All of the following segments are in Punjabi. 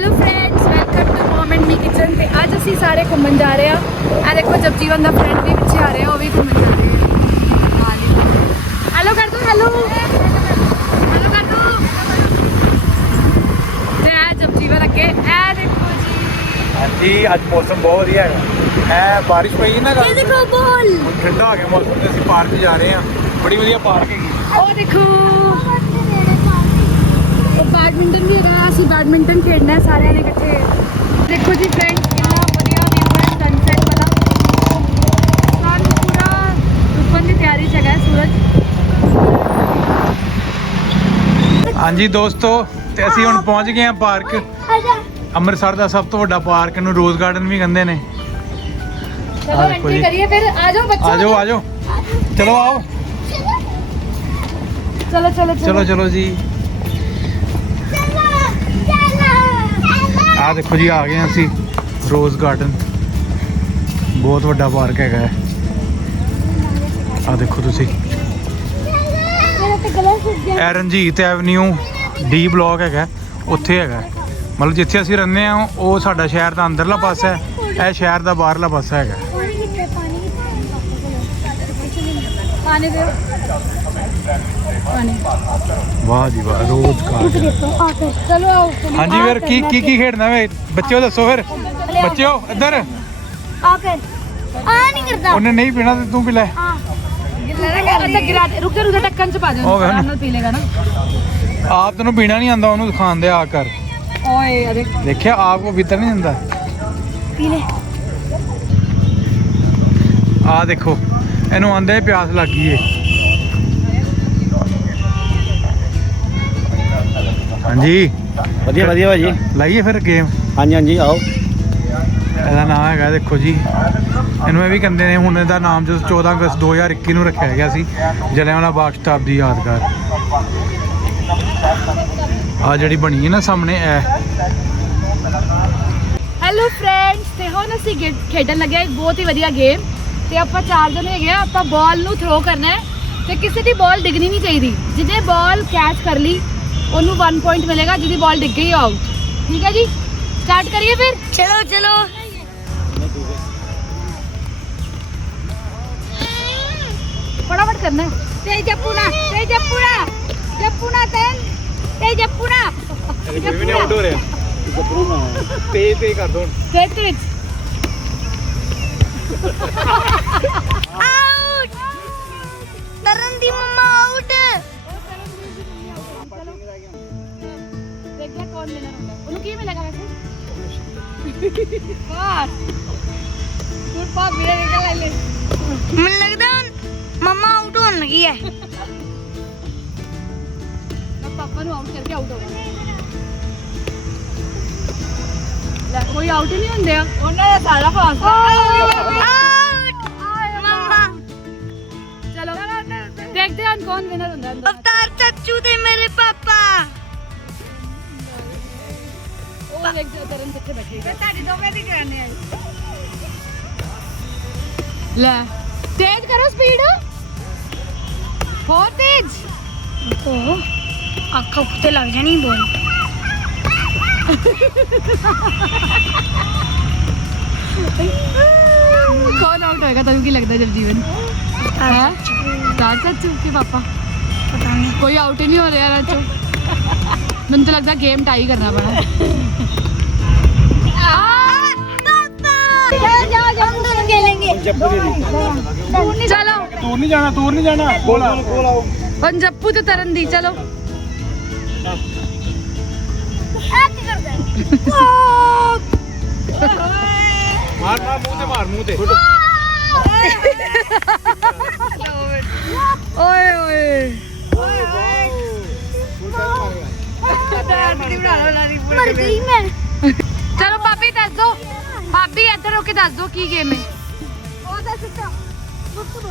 Hello friends welcome to mum and me kitchen ਤੇ ਅੱਜ ਅਸੀਂ ਸਾਰੇ ਘੁੰਮਣ ਜਾ ਰਹੇ ਹਾਂ। ਆ ਦੇਖੋ ਜਗਜੀਵਨ ਦਾ ਫਰੈਂਡ ਵੀ ਪਿੱਛੇ ਆ ਰਿਹਾ ਉਹ ਵੀ ਘੁੰਮਣ ਜਾ ਰਹੇ। ਆ ਹੈਲੋ ਕਰ ਦੋ ਹੈਲੋ ਹੈਲੋ ਕਰ ਦੋ ਤੇ ਆ ਜਗਜੀਵਨ ਅੱਗੇ ਇਹ ਦੇਖੋ ਜੀ। ਹਾਂਜੀ ਅੱਜ ਮੌਸਮ ਬਹੁਤ ਵਧੀਆ ਹੈਗਾ। ਐ ਬਾਰਿਸ਼ ਪਈ ਨਾ ਕੱਲ੍ਹ। ਦੇਖੋ ਬੋਲ। ਠੰਡਾ ਹੋ ਗਿਆ ਮੌਸਮ ਤੇ ਅਸੀਂ ਪਾਰਕ ਜਾ ਰਹੇ ਹਾਂ। ਬੜੀ ਵਧੀਆ ਪਾਰਕ ਹੈਗੀ। ਉਹ ਦੇਖੋ। ਬੈਡਮਿੰਟਨ ਵੀ ਹੈਗਾ ਅਸੀਂ ਬੈਡਮਿੰਟਨ ਖੇਡਣਾ ਹੈ ਸਾਰਿਆਂ ਨੇ ਇਕੱਠੇ। ਦੇਖੋ ਜੀ ਫਰੈਂਡਸ ਕਿੰਨਾ ਵਧੀਆ ਵਿਊ ਹੈ ਸਨਸੈਟ ਵਾਲਾ। ਸਾਨੂੰ ਪੂਰਾ ਡੁੱਬਣ ਦੀ ਤਿਆਰੀ ਚ ਹੈਗਾ ਹੈ ਸੂਰਜ। ਹਾਂਜੀ ਦੋਸਤੋ ਤੇ ਅਸੀਂ ਹੁਣ ਪਹੁੰਚ ਗਏ ਹਾਂ ਪਾਰਕ। ਅੰਮ੍ਰਿਤਸਰ ਦਾ ਸਭ ਤੋਂ ਵੱਡਾ ਪਾਰਕ ਨੂੰ ਰੋਜ਼ ਗਾਰਡਨ ਵੀ ਕਹਿੰਦੇ ਨੇ। ਚਲੋ ਆ ਐਂਟਰੀ। ਕਰੀਏ ਫਿਰ। ਆ ਜਾਓ ਬੱਚੋ ਆ ਜਾਓ ਆ ਜਾਓ। ਚਲੋ ਆਓ। ਚਲੋ ਚਲੋ। ਚਲੋ ਚਲੋ ਜੀ। ਆ ਦੇਖੋ ਜੀ, ਆ ਗਏ ਅਸੀਂ ਰੋਜ਼ ਗਾਰਡਨ ਬਹੁਤ ਵੱਡਾ ਪਾਰਕ ਹੈਗਾ ਹੈ। ਆ ਦੇਖੋ ਤੁਸੀਂ। ਇਹ ਰਣਜੀਤ ਐਵਨਿਊ ਡੀ ਬਲਾਕ ਹੈਗਾ ਉੱਥੇ ਹੈਗਾ ਮਤਲਬ ਜਿੱਥੇ ਅਸੀਂ ਰਹਿੰਦੇ ਆ ਉਹ ਸਾਡਾ ਸ਼ਹਿਰ ਦਾ ਅੰਦਰਲਾ ਪਾਸਾ ਹੈ। ਇਹ ਸ਼ਹਿਰ ਦਾ ਬਾਹਰਲਾ ਪਾਸਾ ਹੈਗਾ ਪਾਣੀ ਦੇ ਪਾਣੀ। ਵਾਹ ਜੀ ਵਾਹ ਰੋਜ਼ ਚਲੋ ਆਓ ਹਾਂਜੀ ਫਿਰ ਕੀ ਕੀ ਕੀ ਖੇਡਣਾ ਵੇ? ਬੱਚਿਓ ਦੱਸੋ ਫਿਰ। ਬੱਚਿਓ ਇੱਧਰ। ਆ ਕਰ ਆ ਨਹੀਂ ਕਰਦਾ। ਉਹਨੇ ਨਹੀਂ ਪੀਣਾ ਤੇ ਤੂੰ ਪੀ ਲੈ। ਆ ਅੱਛਾ ਗਿਰਾ ਦੇ ਰੁਕ ਰੁਕ ਢੱਕਣ ਚ ਪਾ ਦੇ ਉਹ ਨਾਲ ਪੀ ਲੇਗਾ ਨਾ। ਆਪ ਤੈਨੂੰ ਪੀਣਾ ਨਹੀਂ ਆਂਦਾ ਉਹਨੂੰ ਖਾਣ ਦੇ ਆ ਕਰ। ਓਏ ਅਰੇ। ਦੇਖਿਆ ਆਪ ਕੋ ਪੀਤਾ ਨਹੀਂ ਦਿੰਦਾ ਪੀ ਲੈ। ਆ ਦੇਖੋ ਇਹਨੂੰ ਆਂਦੇ ਪਿਆਸ ਲੱਗ ਏ। ਹਾਂਜੀ। ਵਧੀਆ ਵਧੀਆ ਭਾਜੀ। ਲਾਈਏ ਫਿਰ ਗੇਮ ਹਾਂਜੀ ਹਾਂਜੀ ਆਓ। ਇਹਦਾ ਨਾਮ ਹੈਗਾ ਦੇਖੋ ਜੀ। ਇਹਨੂੰ ਇਹ ਵੀ ਕਹਿੰਦੇ ਨੇ ਹੁਣ ਇਹਦਾ ਨਾਮ ਜਦੋਂ 14 ਅਗਸਤ 2021 ਨੂੰ ਰੱਖਿਆ ਗਿਆ ਸੀ ਜਲਿਆਂਵਾਲਾ ਬਾਗ ਸ਼ਤਾਬਦੀ ਯਾਦਗਾਰ। ਆ ਜਿਹੜੀ ਬਣੀ ਹੈ ਨਾ ਸਾਹਮਣੇ ਇਹ। ਹੈਲੋ ਫਰੈਂਡਸ ਤੇ ਹੁਣ ਅਸੀਂ ਗੇ- ਖੇਡਣ ਲੱਗੇ ਹਾਂ ਇੱਕ ਬਹੁਤ ਹੀ ਵਧੀਆ ਗੇਮ ਤੇ ਆਪਾਂ ਚਾਰ ਜਣੇ ਹੈਗੇ ਆ ਆਪਾਂ ਬਾਲ ਨੂੰ ਥਰੋ ਕਰਨਾ ਹੈ। ਤੇ ਕਿਸੇ ਦੀ ਬਾਲ ਡਿੱਗਣੀ ਨਹੀਂ ਚਾਹੀਦੀ। ਜਿਹਨੇ ਬਾਲ ਕੈਚ ਕਰ ਲਈ ਉਹਨੂੰ 1 ਪੁਆਇੰਟ ਮਿਲੇਗਾ ਜਿਹਦੀ ਬਾਲ ਡਿੱਗ ਗਈ ਆਊਟ ਠੀਕ ਹੈ ਜੀ ਸਟਾਰਟ ਕਰੀਏ ਫਿਰ ਚਲੋ ਚਲੋ ਫਟਾਫਟ ਕਰਨਾ ਹੈ ਤੇ ਜੱਪੂਣਾ ਤੇ ਜੱਪੂਣਾ ਜੱਪੂਣਾ ਤੈਨ ਤੇ ਜੱਪੂਣਾ ਵੀ ਨਹੀਂ ਆਊਟ ਹੋ ਰਿਹਾ ਤੇ ਤੇ ਕਰ ਦੋ Get it. ਆਊਟ ਤਰਨ ਦੀ ਮਮਾ ਆਊਟ ਕੌਣ ਲੈਣਾ ਹੁੰਦਾ ਉਹਨੂੰ ਕੀ ਮਿਲੇਗਾ ਵੈਸੇ ਕਾਰ ਤੂੰ ਪਾ ਵੀਰੇ ਨਿਕਲ ਲੈ ਲੈ ਮੈਨੂੰ ਲੱਗਦਾ ਹੁਣ ਮਮਾ ਆਊਟ ਹੋਣ ਲੱਗੀ ਹੈ ਮੈਂ ਪਾਪਾ ਨੂੰ ਆਊਟ ਕਰਕੇ ਆਊਟ ਹੋਣਾ ਲੈ ਕੋਈ ਆਊਟ ਹੀ ਨਹੀਂ ਹੁੰਦੇ ਆ ਉਹਨਾਂ ਦਾ ਸਾਰਾ ਫਾਸਟ ਆਊਟ ਮਮਾ ਚਲੋ ਦੇਖਦੇ ਹਾਂ ਕੌਣ ਵਿਨਰ ਹੁੰਦਾ ਅੰਦਰ ਅਵਤਾਰ ਚਾਚੂ ਤੇ ਮੇਰੇ ਪਾਪਾ ਉਹ ਦੇਖ ਜਾ ਤਰਨ ਕਿੱਥੇ ਬੈਠੇਗਾ ਤੁਹਾਡੀ ਦੋਵੇਂ ਦੀ ਕਰਾਣੇ ਆਈ। ਲੈ ਤੇਜ਼ ਕਰੋ ਸਪੀਡ ਬਹੁਤ ਤੇਜ਼। ਓ ਅੱਖਾਂ ਉੱਤੇ ਲੱਗ ਜਾਣੀ ਬੋਲ। ਕੌਣ ਆਊਟ ਹੋਏਗਾ ਤੁਹਾਨੂੰ ਕੀ ਲੱਗਦਾ ਜਗਜੀਵਨ? ਹੈ? ਸਟਾਰ ਚਾਚੂ ਕਿ ਪਾਪਾ? ਪਤਾ ਨਹੀਂ ਕੋਈ ਆਊਟ ਹੀ ਨਹੀਂ ਹੋ ਰਿਹਾ ਚੋਂ ਮੈਨੂੰ ਤਾਂ ਲੱਗਦਾ ਗੇਮ ਟਾਈ ਕਰਨਾ ਪੈਣਾ ਜਾ ਜਾ ਜਾ हम दोनों खेलेंगे ਚਲੋ ਤੂਰ ਨਹੀਂ ਜਾਣਾ ਤੂਰ ਨਹੀਂ ਜਾਣਾ ਕੋਲ ਆਓ ਕੋਲ ਆਓ ਹੁਣ ਜੱਪੂ ਤੇ ਤਰਨ ਚਲੋ ਭਾਬੀ ਦੱਸ ਦੋ। ਭਾਬੀ ਇੱਧਰ ਹੋ ਕੇ ਦੱਸ ਦੋ ਕੀ ਗੇਮ ਹੈ।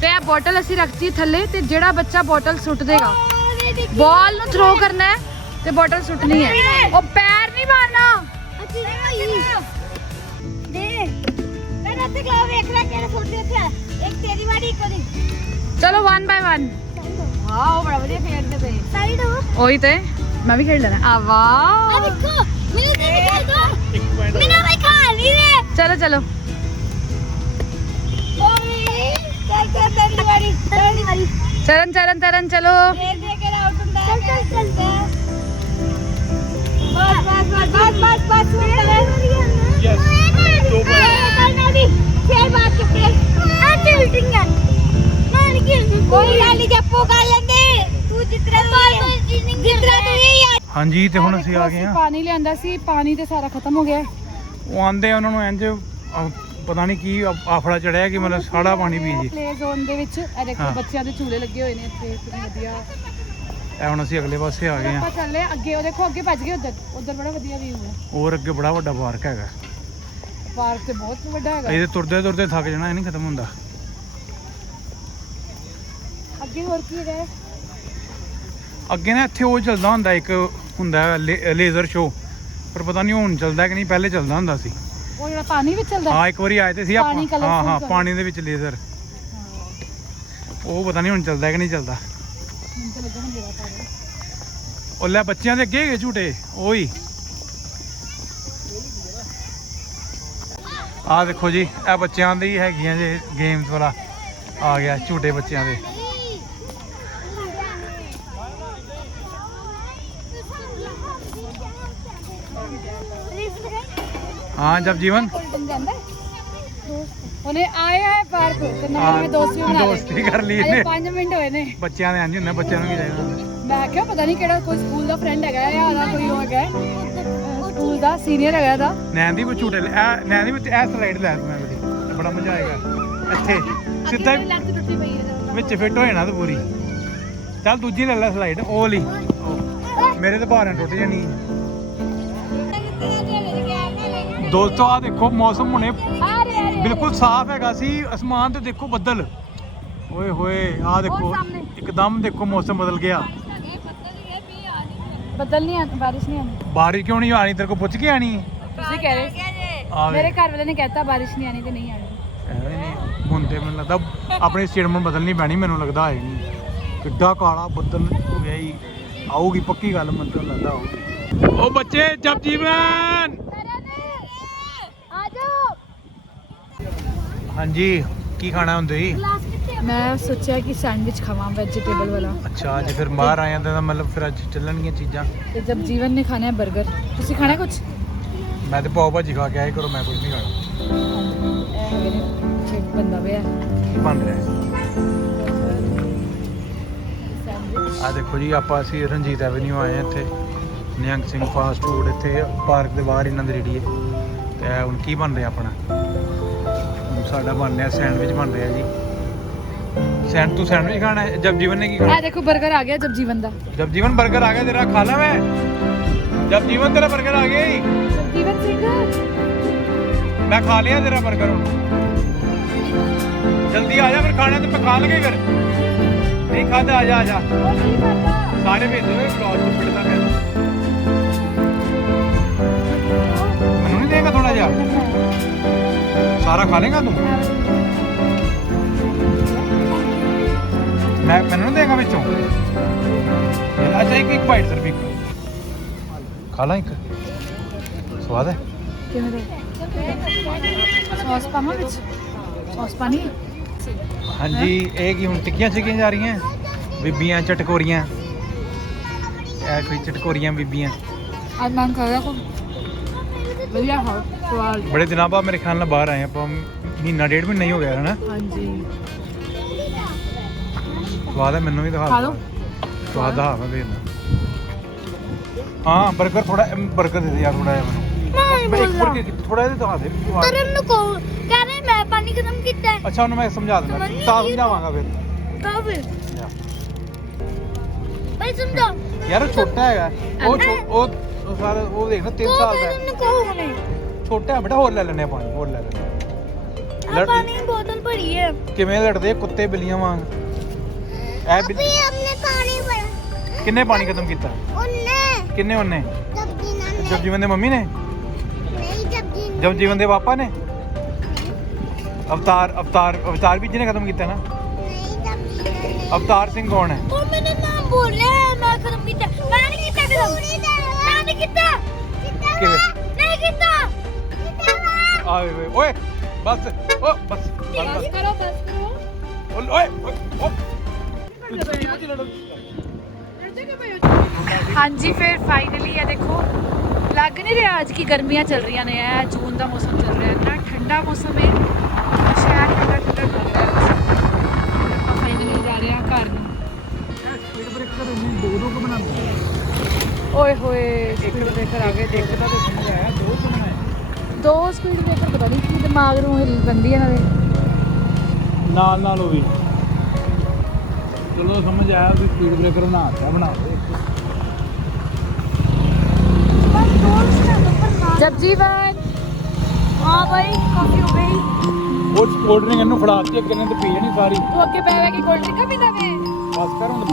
ਤੇ। ਇਹ ਬੋਟਲ ਅਸੀਂ ਰੱਖਤੀ ਥੱਲੇ ਤੇ ਜਿਹੜਾ ਬੱਚਾ ਬੋਟਲ ਸੁੱਟ ਦੇਗਾ ਬਾਲ ਨੂੰ ਥਰੋ ਕਰਨਾ ਤੇ ਬੋਟਲ ਸੁੱਟਣੀ ਹੈ। ਉਹ ਪੈਰ ਨਹੀਂ ਮਾਰਨਾ। ਚਲੋ 1 ਬਾਈ 1 ਵਾਓ ਬੜਾ ਵਧੀਆ ਖੇਡਦੇ ਪਏ। ਸਾਈਡ ਹੋ। ਉਹੀ ਤੇ। ਬਸ ਬਸ ਯੈਸ ਦੋ ਕਰਨਾ ਵੀ ਫੇਰ ਬਾਤ ਕੇ ਫੇਰ ਆ ਟਿਲਟਿੰਗ ਹੈ ਮਾਰ ਕੇ ਕੋਈ ਗੱਲ ਹਾਂਜੀ ਤੇ ਹੁਣ ਅਸੀਂ ਆ ਗਏ ਆ ਪਾਣੀ ਲਿਆਂਦਾ ਸੀ ਪਾਣੀ ਤੇ ਸਾਰਾ ਖਤਮ ਹੋ ਗਿਆ। ਉਹ ਆਂਦੇ ਉਹਨਾਂ ਨੂੰ ਇੰਜ ਅਹ, ਪਤਾ ਨਹੀਂ ਕੀ ਆ- ਆਫੜਾ ਚੜਿਆ ਕਿ ਮਤਲਬ ਸਾੜਾ ਪਾਣੀ ਪੀ ਜੀ। ਪਲੇ ਜ਼ੋਨ ਦੇ ਵਿੱਚ ਇਹ ਦੇਖੋ ਹਾਂ। ਬੱਚਿਆਂ ਦੇ ਝੂਲੇ ਲੱਗੇ ਹੋਏ ਨੇ ਇੱਥੇ ਕਿੰਨੇ ਵਧੀਆ। ਇਹ ਹੁਣ ਅਸੀਂ ਅਗਲੇ ਪਾਸੇ ਆ ਗਏ ਆ ਆਪਾਂ ਚੱਲੇ ਅੱਗੇ ਉਹ ਦੇਖੋ ਅੱਗੇ ਭੱਜ ਗਏ ਉਧਰ ਉਧਰ ਬੜਾ ਵਧੀਆ ਵਿਊ ਹੈ। ਹੋਰ ਅੱਗੇ ਬੜਾ ਵੱਡਾ ਪਾਰਕ ਹੈਗਾ। ਪਾਰਕ ਤੇ ਬਹੁਤ ਵੱਡਾ ਹੈਗਾ। ਇਹਦੇ ਤੁਰਦੇ ਤੁਰਦੇ ਥੱਕ ਜਾਣਾ ਇਹ ਨਹੀਂ ਖਤਮ ਹੁੰਦਾ। ਅੱਗੇ ਹੋਰ ਕੀ ਹੈਗਾ? ਹੈ? ਅੱਗੇ ਨਾ ਇੱਥੇ ਉਹ ਚੱਲਦਾ ਹੁੰਦਾ ਇੱਕ ਹੁੰਦਾ ਲੇਜ਼ਰ ਸ਼ੋ ਪਰ ਪਤਾ ਨਹੀਂ ਹੁਣ ਚੱਲਦਾ ਕਿ ਨਹੀਂ ਪਹਿਲੇ ਚੱਲਦਾ ਹੁੰਦਾ ਸੀ। ਉਹ ਜਿਹੜਾ ਪਾਣੀ ਵਿੱਚ ਚੱਲਦਾ ਹਾਂ? ਇੱਕ ਵਾਰੀ ਆਏ ਤੇ ਸੀ ਆਪਾਂ। ਪਾਣੀ colourful ਹਾਂ ਹਾਂ colour। ਪਾਣੀ ਦੇ ਵਿੱਚ ਲੇਜ਼ਰ ਉਹ ਪਤਾ ਨਹੀਂ ਹੁਣ ਚੱਲਦਾ ਕਿ ਨਹੀਂ ਚੱਲਦਾ। ਉਹ ਲੈ ਬੱਚਿਆਂ ਦੇ ਅੱਗੇ ਹੈਗੇ ਝੂਟੇ ਉਹੀ ਆ ਦੇਖੋ ਜੀ ਇਹ ਬੱਚਿਆਂ ਦੀ ਹੈਗੀਆਂ ਜੇ ਗੇਮਸ ਵਾਲਾ। ਆ ਗਿਆ ਝੂਟੇ ਬੱਚਿਆਂ ਦੇ। ਹਾਂ ਜਬ ਜੀਵਨ। ਕੋਲਡਨ ਜਾਂਦਾ ਉਹਨੇ ਆਇਆ ਹੈ ਪਾਰਕ ਤੇ ਨਾਲ ਮੈਂ ਦੋਸਤੀ ਬਣਾ ਲਈ। ਦੋਸਤੀ ਕਰ ਲਈ ਇਹਨੇ। 5 ਮਿੰਟ ਹੋਏ ਨੇ। ਬੱਚਿਆਂ ਦੇ ਇੰਜ ਹੁੰਦਾ ਬੱਚਿਆਂ ਨੂੰ ਕੀ ਚਾਹੀਦਾ ਹੁੰਦਾ ਮੈਂ ਕਿਹਾ ਪਤਾ ਨਹੀਂ ਕਿਹੜਾ ਕੋਈ ਸਕੂਲ ਦਾ ਫਰੈਂਡ ਹੈਗਾ ਜਾਂ ਉਹਦਾ ਕੋਈ ਉਹ ਹੈਗਾ ਸਕੂਲ ਦਾ ਸੀਨੀਅਰ ਹੈਗਾ ਇਹਦਾ। ਨੈਣ ਦੀ ਵਿੱਚ ਝੂਟੇ ਲੈ- ਇਹ ਨੈਣ ਦੀ ਵਿੱਚ ਇਹ ਸਲਾਈਡ ਲੈ ਤੂੰ ਵਾਲੀ ਬੜਾ ਮਜ਼ਾ ਆਏਗਾ। ਇੱਥੇ ਸਿੱਧਾ ਵਿੱਚ ਫਿੱਟ ਹੋ ਜਾਣਾ ਤੂੰ ਪੂਰੀ। ਚੱਲ ਦੂਜੀ ਲੈ ਲੈ ਸਲਾਈਡ ਉਹ। ਮੇਰੇ ਤੇ ਭਾਰਾਂ ਟੁੱਟ ਜਾਣੀ। ਦੋਸਤੋ ਆ ਦੇਖੋ ਮੌਸਮ ਹੁਣੇ ਆ ਆ ਬਿਲਕੁਲ ਸਾਫ਼ ਹੈਗਾ ਸੀ। ਅਸਮਾਨ ਤੇ ਦੇਖੋ ਬੱਦਲ। ਓਏ ਹੋਏ ਆ ਦੇਖੋ। ਇੱਕਦਮ ਦੇਖੋ ਮੌਸਮ ਬਦਲ ਗਿਆ। ਬੱਦਲ ਨਹੀਂ ਆਉਂਦਾ ਬਾਰਿਸ਼ ਨਹੀਂ ਆਉਂਦੀ। ਬਾਰਿਸ਼ ਕਿਉਂ ਨਹੀਂ ਆਣੀ ਤੇਰੇ ਕੋ ਪੁੱਛ ਕੇ ਆਣੀ ਤੁਸੀਂ ਕਹਿ ਰਹੇ ਆ ਮੇਰੇ ਘਰ ਵਾਲੇ ਨੇ ਕਹਿਤਾ ਬਾਰਿਸ਼ ਨਹੀਂ ਆਣੀ ਤੇ ਨਹੀਂ ਆਣੀ ਹੁਣ ਤੇ ਮੈਨੂੰ ਲੱਗਦਾ ਆਪਣੀ ਸਟੇਟਮੈਂਟ ਬਦਲਣੀ ਪੈਣੀ ਮੈਨੂੰ ਲੱਗਦਾ ਹੈ ਨਹੀਂ। ਕਿੱਡਾ ਕਾਲਾ ਬੱਦਲ ਹੋ ਗਿਆ ਹੀ ਆਊਗੀ ਪੱਕੀ ਗੱਲ ਮੈਨੂੰ ਲੱਗਦਾ ਆਊਗੀ ਉਹ ਬੱਚੇ ਜਪ ਜੀਵਨ ਹਾਂਜੀ ਕੀ ਖਾਣਾ ਹੁੰਦੇ ਜੀ? ਮੈਂ ਸੋਚਿਆ ਕਿ ਸੈਂਡਵਿਚ ਖਾਵਾਂ ਵੈਜੀਟੇਬਲ ਵਾਲਾ। ਅੱਛਾ ਅੱਜ ਫਿਰ ਬਾਹਰ ਆਏ ਤਾਂ ਮਤਲਬ ਫਿਰ ਅੱਜ ਚੱਲਣਗੀਆਂ ਚੀਜ਼ਾਂ। ਤੇ ਜਬ ਜੀਵਨ ਨੇ ਖਾਣਾ ਹੈ 버ਗਰ ਤੁਸੀਂ ਖਾਣਾ ਕੁਝ ਮੈਂ ਤੇ ਪਾਓ ਭਾਜੀ ਖਾ ਕੇ ਆਏ ਕਰੋ ਮੈਂ ਕੁਝ ਨਹੀਂ ਖਾਣਾ। ਇਹ ਹੈਗੇ ਨੇ ਇੱਥੇ ਬੰਦਾ ਪਿਆ। ਕੀ ਬਣ ਰਿਹਾ। ਹੈ ਸੈਂਡਵਿਚ। ਆ ਦੇਖੋ ਜੀ ਆਪਾਂ ਅਸੀਂ ਰਣਜੀਤ ਐਵਨਿਊ ਆਏ ਹਾਂ ਇੱਥੇ। ਨਿਹੰਗ ਸਿੰਘ ਫਾਸਟ ਫੂਡ ਇੱਥੇ ਪਾਰਕ ਦੇ ਬਾਹਰ ਇਹਨਾਂ ਦੀ ਰੇੜੀ ਹੈ। ਤੇ ਹੁਣ ਕੀ ਬਣ ਰਿਹਾ ਆਪਣਾ? ਸਾਡਾ ਬਣ ਰਿਹਾ ਸੈਂਡਵਿਚ ਬਣ ਰਿਹਾ ਜੀ। ਸੈਂਡ ਤੂੰ ਸੈਂਡਵਿਚ ਖਾਣਾ ਹੈ? ਜਬ ਜੀਵਨ ਨੇ ਕੀ ਖਾਣਾ? ਇਹ ਦੇਖੋ 버ਗਰ ਆ ਗਿਆ ਜਬ ਜੀਵਨ ਦਾ। ਜਬ ਜੀਵਨ 버ਗਰ ਆ ਗਿਆ ਤੇਰਾ ਖਾ ਮੈਂ। ਜਬ ਜੀਵਨ ਤੇਰਾ 버ਗਰ ਆ ਗਿਆ ਜੀ। ਜੀਵਨ ਸਿੰਘ? ਮੈਂ ਖਾ ਲਿਆ ਤੇਰਾ 버ਗਰ ਹੁਣ। ਜਲਦੀ ਆ ਜਾ ਫਿਰ ਖਾਣਾ ਤੇ ਪਕਾ ਲਗੇ ਫਿਰ। ਨਹੀਂ ਖਾਦਾ ਆ ਜਾ ਆ ਜਾ। ਸਾਰੇ ਭੇਜੋ ਵਲੌਗ ਨੂੰ ਦਾ ਖਾ ਲੇਗਾ ਤੂੰ? ਮੈਂ ਮੈਨੂੰ ਦੇਗਾ ਵਿੱਚੋਂ। ਅੱਛਾ ਇੱਕ ਇੱਕ ਬਾਈਟ ਸਿਰਫ ਇੱਕ। ਖਾ ਲਾ ਇੱਕ। ਸਵਾਦ ਹੈ? ਕਿਵੇਂ ਦਾ? ਸੌਸ ਪਾਵਾਂ ਵਿੱਚ? ਸੌਸ ਪਾਣੀ? ਹਾਂਜੀ ਇਹ ਕੀ ਹੁਣ ਟਿੱਕੀਆਂ ਛਿੱਕੀਆਂ ਜਾ ਰਹੀਆਂ? ਬੀਬੀਆਂ ਚਟਕੋਰੀਆਂ। ਇਹ ਕੋਈ ਚਟਕੋਰੀਆਂ ਬੀਬੀਆਂ। ਅੱਜ ਮੈਂ ਖਾਇਆ ਕੋ ਵਧੀਆ ਹਾਂ ਬੜੇ ਦਿਨਾਂ ਬਾਅਦ ਮੇਰੇ ਖਿਆਲ ਨਾਲ ਬਾਹਰ ਆਏ ਆਪਾਂ ਮਹੀਨਾ ਡੇਢ ਮਹੀਨਾ ਹੀ ਹੋ ਗਿਆ ਹਨਾ? ਹਾਂਜੀ। ਸਵਾਦ ਮੈਨੂੰ ਵੀ ਦਿਖਾ ਦਿਓ। ਸਵਾਦ ਆ ਮੈਂ ਹਾਂ 버ਗਰ ਥੋੜਾ 버ਗਰ ਦੇ ਦੇ ਯਾਰ ਥੋੜਾ ਜਿਹਾ ਮੈਨੂੰ। ਮੈਂ ਇੱਕ 버ਗਰ ਥੋੜਾ ਜਿਹਾ ਦਿਖਾ ਦੇ ਤਰਨ ਨੂੰ ਕਹਿੰਦੇ ਮੈਂ ਪਾਣੀ ਖਤਮ ਕੀਤਾ ਅੱਛਾ ਉਹਨੂੰ ਮੈਂ ਸਮਝਾ ਦਿੰਦਾ। ਤਾਂ ਸਮਝਾਵਾਂਗਾ ਫਿਰ। ਤਾਂ ਫਿਰ। ਭਾਈ ਸਮਝਾ ਯਾਰ ਛੋਟਾ ਹੈਗਾ। ਉਹ ਉਹ ਸਾਰਾ ਉਹ ਦੇਖ 3 ਸਾਲ ਦਾ ਹੈ। ਛੋਟਾ ਹੈ ਬੇਟਾ ਹੋਰ ਲੈ ਲੈਣੇ ਪਾਣੀ ਹੋਰ ਲੈ ਲੈਣੇ ਲੜ ਪਾਣੀ ਬੋਤਲ ਭਰੀ ਹੈ। ਕਿਵੇਂ ਲੜਦੇ ਕੁੱਤੇ ਬਿੱਲੀਆਂ ਵਾਂਗ? ਐ ਬਿੱਲੀ ਆਪਣੇ ਪਾਣੀ ਭਰ ਕਿੰਨੇ ਪਾਣੀ ਖਤਮ ਕੀਤਾ? ਉਹਨੇ। ਕਿੰਨੇ ਉਹਨੇ? ਜਬ ਜੀਵਨ ਦੇ ਮੰਮੀ ਨੇ? ਨਹੀਂ ਜਬ ਜੀਵਨ ਜਬ ਜੀਵਨ ਦੇ ਪਾਪਾ ਨੇ? ਅਵਤਾਰ ਅਵਤਾਰ ਅਵਤਾਰ ਵੀ ਜਿਹਨੇ ਖਤਮ ਕੀਤਾ ਨਾ? ਅਵਤਾਰ ਸਿੰਘ ਕੌਣ ਹੈ? ਉਹ ਮੈਨੂੰ ਨਾਮ ਬੋਲਿਆ ਮੈਂ ਖਤਮ ਕੀਤਾ। ਮੈਂ ਨਹੀਂ ਕੀਤਾ ਮੈਂ ਨਹੀਂ ਕੀਤਾ। ਕਿਵੇਂ? ਨਹੀਂ ਕੀਤਾ। ਬਸ ਬਸ ਬਸ ਕਰੋ ਬਸ ਕਰੋ ਓਏ ਓਏ ਓਏ ਹਾਂਜੀ ਫਿਰ ਫਾਈਨਲੀ ਇਹ ਦੇਖੋ ਲੱਗ ਨਹੀਂ ਰਿਹਾ ਅੱਜ ਕੀ ਗਰਮੀਆਂ ਚੱਲ ਰਹੀਆਂ ਨੇ ਇਹ ਜੂਨ ਦਾ ਮੌਸਮ ਚੱਲ ਰਿਹਾ ਹੈ ਇੰਨਾ ਠੰਡਾ ਮੌਸਮ ਹੈ ਸ਼ਾਇਦ ਠੰਡਾ ਠੰਡਾ ਲੱਗ ਰਿਹਾ ਹੈ ਆਪਾਂ ਫਾਈਨਲੀ ਜਾ ਰਹੇ ਹਾਂ ਘਰ ਨੂੰ ਸਪੀਡ ਬ੍ਰੇਕਰ ਨੂੰ ਦੋ ਦੋ ਕੁ ਬਣਾਉਂਦੇ ਓਏ ਹੋਏ ਸਪੀਡ ਬ੍ਰੇਕਰ ਆ ਗਏ ਇੱਕ ਤਾਂ ਸਮਝ ਆਇਆ ਦੋ ਕੁ ਬਣਾਏ ਦੋ ਸਪੀਡ ਬ੍ਰੇਕਰ ਪਤਾ ਨਹੀਂ ਕੀ ਦਿਮਾਗ ਨੂੰ ਹਿੱਲ ਪੈਂਦੀ ਹੈ ਇਹਨਾਂ ਦੇ ਨਾਲ ਨਾਲ ਉਹ ਵੀ। ਚਲੋ ਸਮਝ ਆਇਆ ਵੀ ਸਪੀਡ ਬ੍ਰੇਕਰ ਬਣਾ ਦੇ ਜਪਜੀਵਨ ਹਾਂ ਭਾਈ ਕਾਫੀ ਹੋ ਗਈ। ਉਹ ਕੋਲਡ ਡਰਿੰਕ ਇਹਨੂੰ ਫੜਾਤੀ ਕਿੰਨੇ ਤੇ ਪੀ ਜਣੀ ਸਾਰੀ। ਤੂੰ ਅੱਗੇ ਪੈ ਪੈ ਕੇ ਕੋਲਡ ਡਰਿੰਕਾਂ ਪੀਂਦਾ ਵੇ ਬਸ ਕਰ ਹੁਣ।